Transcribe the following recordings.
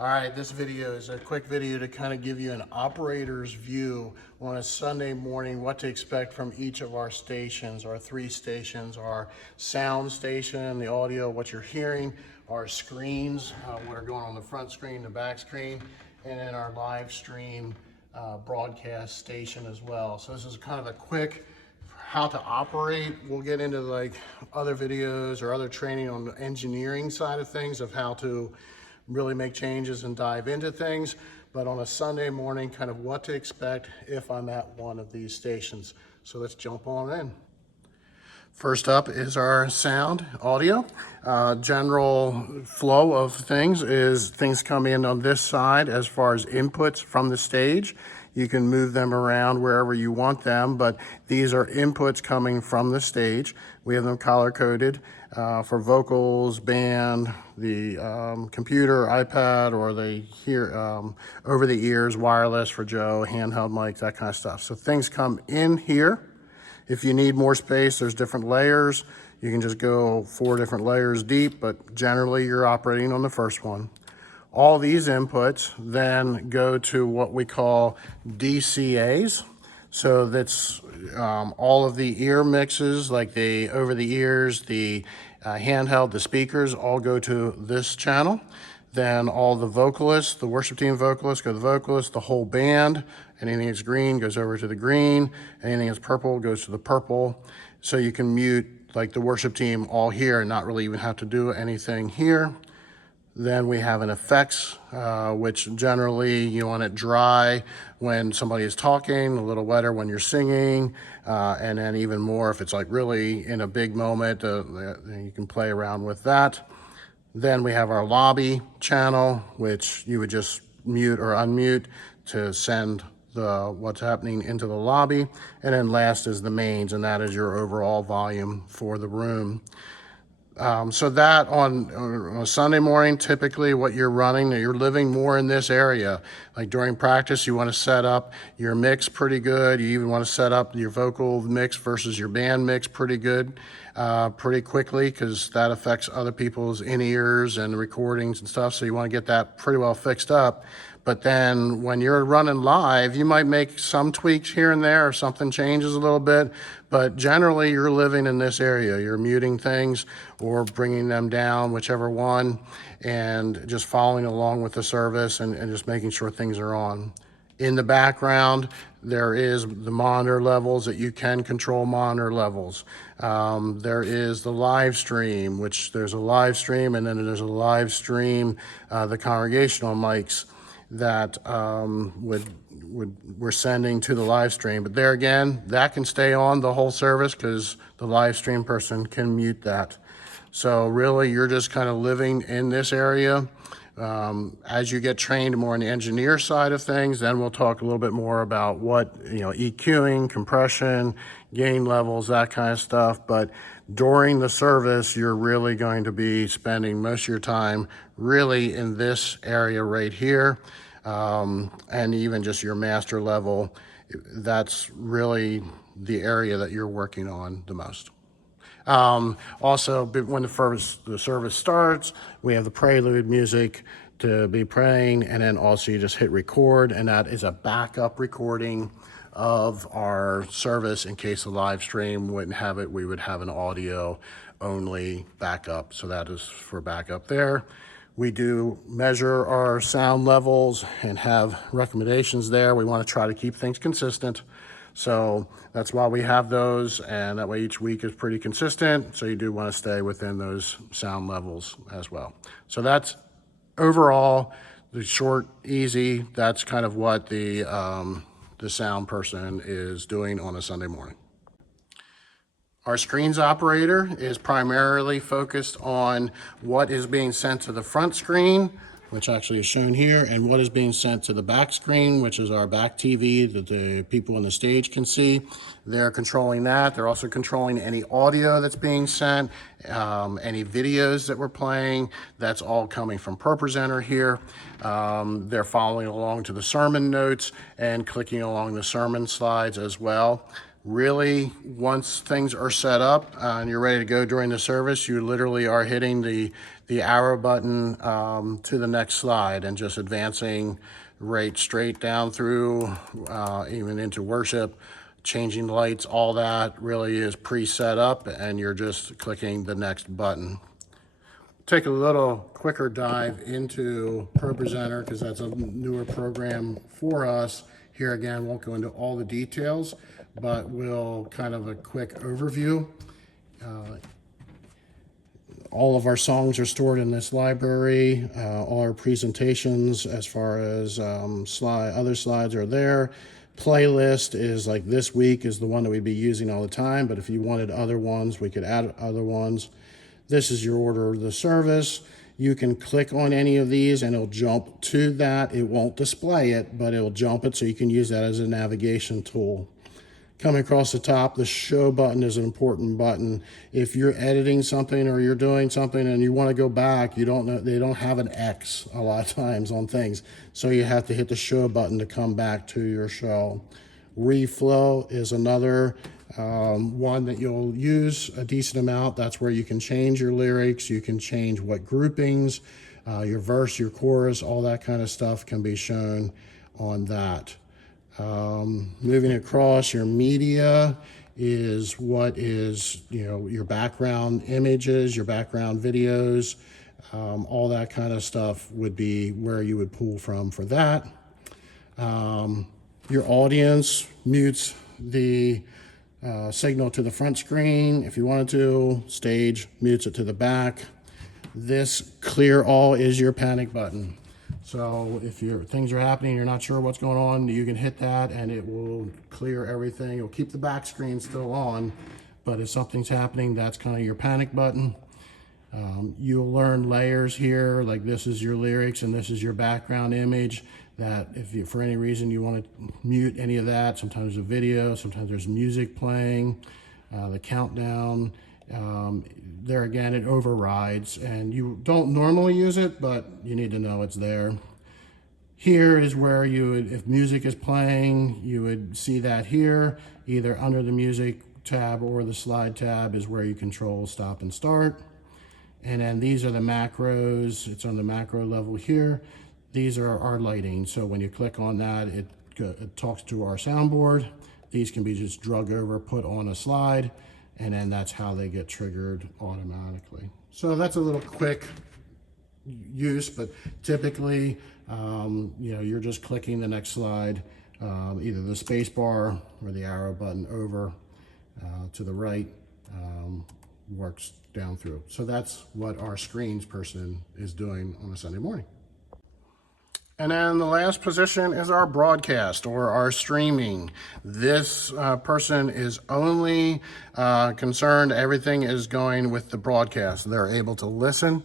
All right, this video is a quick video to kind of give you an operator's view on a Sunday morning, what to expect from each of our stations, our three stations, our sound station, the audio, what you're hearing, our screens, what are going on the front screen, the back screen, and then our live stream broadcast station as well. So this is kind of a quick how to operate. We'll get into like other videos or other training on the engineering side of things of how to really make changes and dive into things, but on a Sunday morning, kind of what to expect if I'm at one of these stations. So let's jump on in. First up is our sound audio. General flow of things is things come in on this side as far as inputs from the stage. You can move them around wherever you want them, but these are inputs coming from the stage. We have them color coded for vocals, band, the computer, iPad, or the over the ears, wireless for Joe, handheld mics, that kind of stuff. So things come in here. If you need more space, there's different layers. You can just go 4 different layers deep, but generally you're operating on the first one. All these inputs then go to what we call DCAs. So that's all of the ear mixes, like the over the ears, the handheld, the speakers, all go to this channel. Then all the vocalists, the worship team vocalists go to the vocalists, the whole band. Anything that's green goes over to the green. Anything that's purple goes to the purple. So you can mute like the worship team all here and not really even have to do anything here. Then we have an effects, which generally you want it dry when somebody is talking, a little wetter when you're singing, and then even more if it's like really in a big moment, you can play around with that. Then we have our lobby channel, which you would just mute or unmute to send what's happening into the lobby. And then last is the mains, and that is your overall volume for the room. So that on a Sunday morning, typically what you're running, you're living more in this area. Like during practice, you want to set up your mix pretty good. You even want to set up your vocal mix versus your band mix pretty good, pretty quickly, because that affects other people's in-ears and recordings and stuff. So you want to get that pretty well fixed up. But then when you're running live, you might make some tweaks here and there, or something changes a little bit, but generally you're living in this area. You're muting things or bringing them down, whichever one, and just following along with the service and just making sure things are on. In the background, there is the monitor levels that you can control monitor levels. There is the live stream, which there's a live stream, and then there's a live stream, the congregational mics that we're sending to the live stream. But there again, that can stay on the whole service because the live stream person can mute that. So really, you're just kind of living in this area. As you get trained more on the engineer side of things, then we'll talk a little bit more about what, EQing, compression, gain levels, that kind of stuff. But during the service, you're really going to be spending most of your time really in this area right here. And even just your master level, that's really the area that you're working on the most. Also, when the service starts, we have the prelude music to be praying, and then also you just hit record, and that is a backup recording of our service in case the live stream wouldn't have it. We would have an audio only backup, so that is for backup there. We do measure our sound levels and have recommendations there. We want to try to keep things consistent. So that's why we have those, and that way each week is pretty consistent. So you do want to stay within those sound levels as well. So that's overall the short, easy. That's kind of what the sound person is doing on a Sunday morning. Our screens operator is primarily focused on what is being sent to the front screen, which actually is shown here, and what is being sent to the back screen, which is our back TV that the people on the stage can see. They're controlling that. They're also controlling any audio that's being sent, any videos that we're playing. That's all coming from ProPresenter here. They're following along to the sermon notes and clicking along the sermon slides as well. Really, once things are set up and you're ready to go during the service, you literally are hitting the the arrow button to the next slide and just advancing right straight down through, even into worship, changing lights, all that really is pre-set up, and you're just clicking the next button. Take a little quicker dive into ProPresenter because that's a newer program for us. Here again, won't go into all the details, but we'll kind of a quick overview. All of our songs are stored in this library. All our presentations as far as other slides are there. Playlist is like this week is the one that we'd be using all the time, but if you wanted other ones, we could add other ones. This is your order of the service. You can click on any of these and it'll jump to that. It won't display it, but it'll jump it so you can use that as a navigation tool. Coming across the top, the show button is an important button. If you're editing something or you're doing something and you want to go back, you don't know, they don't have an X a lot of times on things. So you have to hit the show button to come back to your show. Reflow is another one that you'll use a decent amount. That's where you can change your lyrics, you can change what groupings, your verse, your chorus, all that kind of stuff can be shown on that. Moving across, your media is what is, your background images, your background videos, all that kind of stuff would be where you would pull from for that. Your audience mutes the signal to the front screen. If you wanted to, stage mutes it to the back. This clear all is your panic button. So if things are happening, you're not sure what's going on, you can hit that and it will clear everything. It'll keep the back screen still on, but if something's happening, that's kind of your panic button. You'll learn layers here, like this is your lyrics and this is your background image, that if you, for any reason you want to mute any of that, sometimes there's a video, sometimes there's music playing, the countdown. There again, it overrides and you don't normally use it, but you need to know it's there. Here is where you would, if music is playing, you would see that here, either under the music tab or the slide tab is where you control stop and start. And then these are the macros. It's on the macro level here. These are our lighting. So when you click on that, it talks to our soundboard. These can be just drug over, put on a slide, and then that's how they get triggered automatically. So that's a little quick use, but typically, you're just clicking the next slide, either the space bar or the arrow button over to the right, works down through. So that's what our screens person is doing on a Sunday morning. And then the last position is our broadcast or our streaming. This person is only concerned everything is going with the broadcast. They're able to listen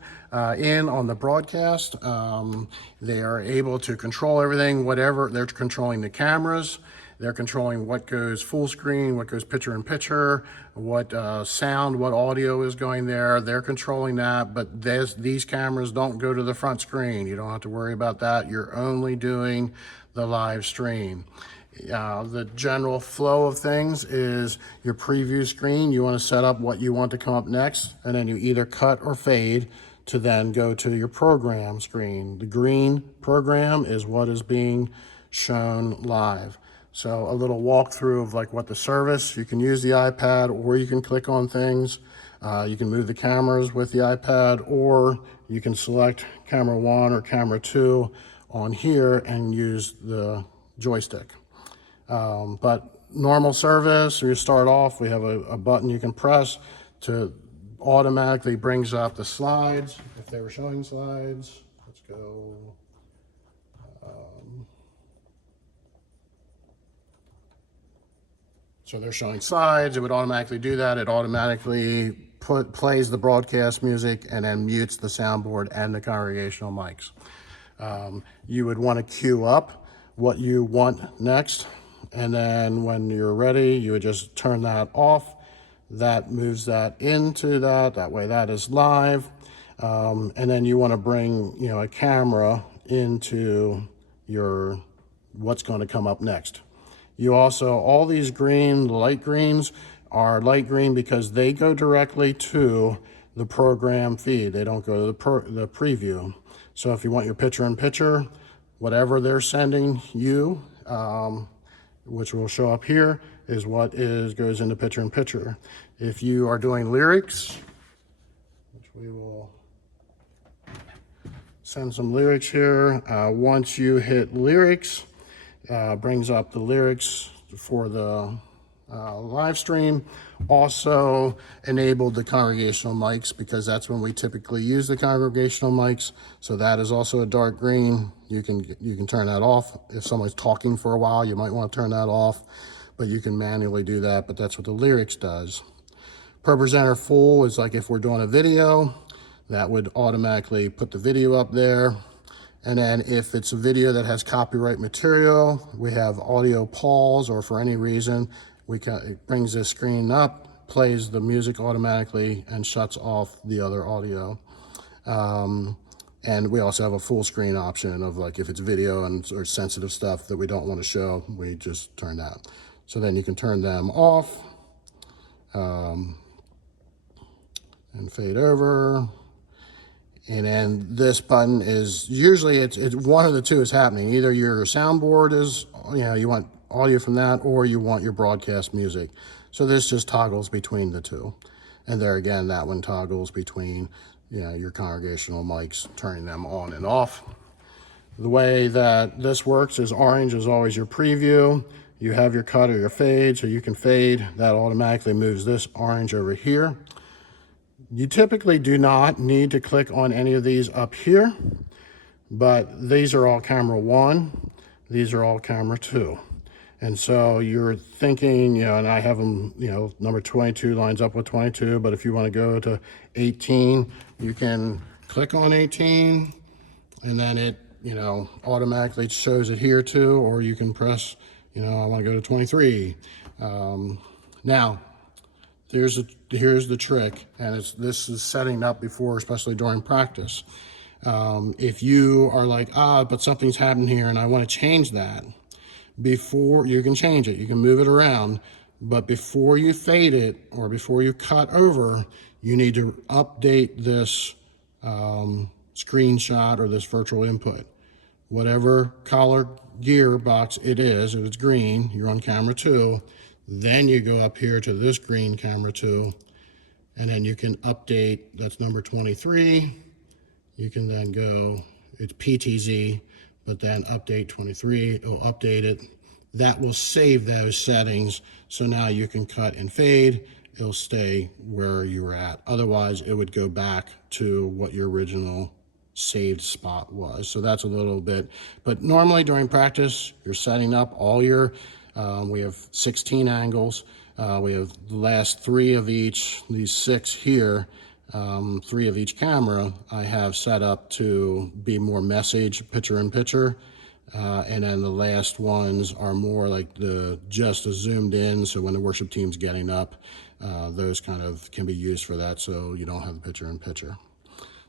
in on the broadcast. They are able to control everything, whatever. They're controlling the cameras. They're controlling what goes full screen, what goes picture in picture, what sound, what audio is going there. They're controlling that, but these cameras don't go to the front screen. You don't have to worry about that. You're only doing the live stream. The general flow of things is your preview screen. You want to set up what you want to come up next, and then you either cut or fade to then go to your program screen. The green program is what is being shown live. So a little walkthrough of like what the service, you can use the iPad or you can click on things. You can move the cameras with the iPad, or you can select camera 1 or camera 2 on here and use the joystick. But normal service, you start off, we have a button you can press to automatically brings up the slides. If they were showing slides, let's go. So they're showing slides, it would automatically do that. It automatically plays the broadcast music and then mutes the soundboard and the congregational mics. You would want to queue up what you want next, and then when you're ready, you would just turn that off. That moves that into that way that is live. And then you want to bring a camera into your what's going to come up next. You also, all these green, light greens are light green because they go directly to the program feed. They don't go to the preview. So if you want your picture-in-picture, whatever they're sending you, which will show up here, is what goes into picture-in-picture. If you are doing lyrics, which we will send some lyrics here. Once you hit lyrics, brings up the lyrics for the live stream. Also enabled the congregational mics, because that's when we typically use the congregational mics. So that is also a dark green. You can turn that off. If someone's talking for a while, you might want to turn that off, but you can manually do that. But that's what the lyrics does. Per presenter full is like if we're doing a video, that would automatically put the video up there. And then if it's a video that has copyright material, we have audio pause, or for any reason, it brings this screen up, plays the music automatically, and shuts off the other audio. And we also have a full screen option of, like, if it's video or sensitive stuff that we don't want to show, we just turn that. So then you can turn them off and fade over. And then this button is usually it's one of the two is happening. Either your soundboard is, you want audio from that, or you want your broadcast music. So this just toggles between the two. And there again, that one toggles between, your congregational mics, turning them on and off. The way that this works is orange is always your preview. You have your cut or your fade, so you can fade. That automatically moves this orange over here. You typically do not need to click on any of these up here, but these are all camera 1, these are all camera 2. And so you're thinking, and I have them, number 22 lines up with 22, but if you want to go to 18, you can click on 18, and then it, automatically shows it here too, or you can press, I want to go to 23. Now, here's the trick, and this is setting up before, especially during practice. If you are like, but something's happened here and I want to change that, before you can change it, you can move it around, but before you fade it or before you cut over, you need to update this screenshot or this virtual input. Whatever color gear box it is, if it's green, you're on camera 2, then you go up here to this green camera 2, and then you can update, that's number 23. You can then go, it's PTZ, but then update 23, it'll update it. That will save those settings, so now you can cut and fade. It'll stay where you were at. Otherwise, it would go back to what your original saved spot was. So that's a little bit, but normally during practice, you're setting up all your, we have 16 angles. We have the last 3 of each, these 6 here, 3 of each camera, I have set up to be more message, picture-in-picture. And then the last ones are more like just zoomed in, so when the worship team's getting up, those kind of can be used for that, so you don't have the picture-in-picture.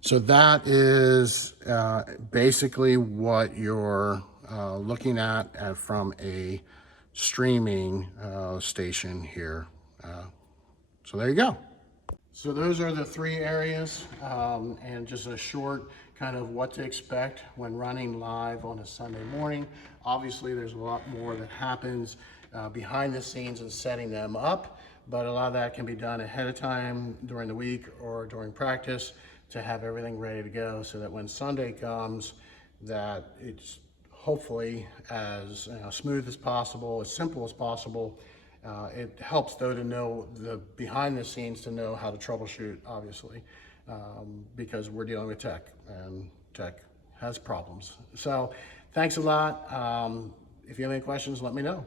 So that is basically what you're looking at from a streaming station here. So there you go. So those are the 3 areas, and just a short kind of what to expect when running live on a Sunday morning. Obviously, there's a lot more that happens behind the scenes in setting them up, but a lot of that can be done ahead of time during the week or during practice to have everything ready to go, so that when Sunday comes, that it's hopefully as smooth as possible, as simple as possible. It helps though to know the behind the scenes, to know how to troubleshoot, obviously, because we're dealing with tech, and tech has problems. So thanks a lot. If you have any questions, let me know.